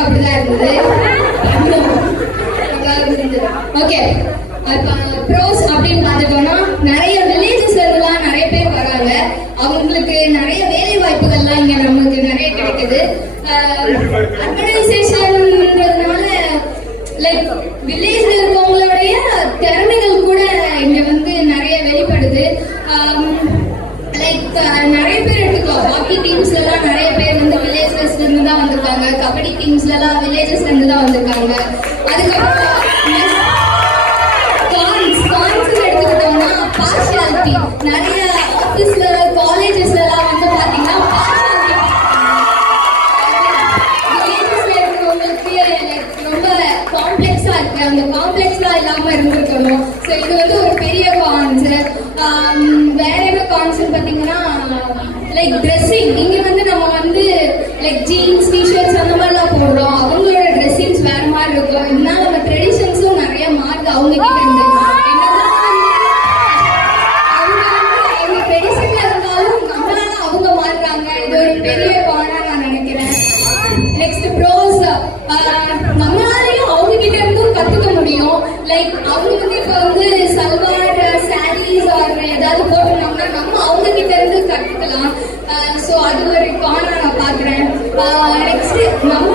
எனக்கும் அப்படிதான் இருந்தது. ஓகே, ப்ரோஸ் அப்படின்னு பார்த்துட்டோம்னா நிறைய வில்லேஜஸ்ல இருந்துலாம் நிறைய பேர் வராங்க. அவங்களுக்கு நிறைய வேலை வாய்ப்புகள்லாம் இங்க நமக்கு நிறைய கிடைக்குது. அர்பனைசேஷன்ன்றதுனால லைக் வில்லேஜ்ல இருக்கவங்களுடைய திறமைகள் கூட இங்க வந்து நிறைய வெளிப்படுது. லைக் நிறைய பேர் எடுத்துக்கலாம். ஹாக்கி டீம்ஸ்ல எல்லாம் நிறைய பேர் வந்து வில்லேஜஸ்ல இருந்து தான் வந்திருக்காங்க. கபடி டீம்ஸ்ல எல்லாம் வில்லேஜஸ்ல இருந்து தான் வந்திருக்காங்க. அதுக்கப்புறம் எடுத்துக்கிட்டோம்னா பார்ஷியாலிட்டி நிறைய ஆபீஸ்ல காலேஜஸ்ல எல்லாம் வந்து பாத்தீங்கன்னா வில்லேஜஸ்ல இருக்கிறவங்களுக்கு ரொம்ப காம்ப்ளெக்ஸா இருக்கு. அந்த காம்ப்ளெக்ஸ்லாம் இல்லாம இருந்திருக்கணும். ஸோ இது வந்து ஒரு பெரிய கான்ஸ். வேற என்ன கான்ஸ் பாத்தீங்கன்னா லைக் ட்ரெஸ்ஸிங். இங்க வந்து நம்ம வந்து லைக் ஜீன்ஸ் டிஷர்ட்ஸ் அந்த மாதிரிலாம் போடுறோம். அவங்களோட ட்ரெஸ்ஸிங்ஸ் வேற மாதிரி இருக்கும். இதனால நம்ம ட்ரெடிஷன்ஸும் நிறைய மாறுது அவங்க கிட்ட இருந்து. பெரிய காரணா நான் நினைக்கிறேன். நெக்ஸ்ட் ப்ரோஸ், நம்மளாலையும் அவங்க கிட்ட இருந்தும் கத்துக்க முடியும். லைக் அவங்க வந்து இப்ப வந்து சல்வார் சாரீஸ் ஏதாவது போட்டுருந்தோம்னா நம்ம அவங்க கிட்ட இருந்து கத்துக்கலாம். ஸோ அது ஒரு காரணம் நான் பாக்குறேன். நெக்ஸ்ட் நம்ம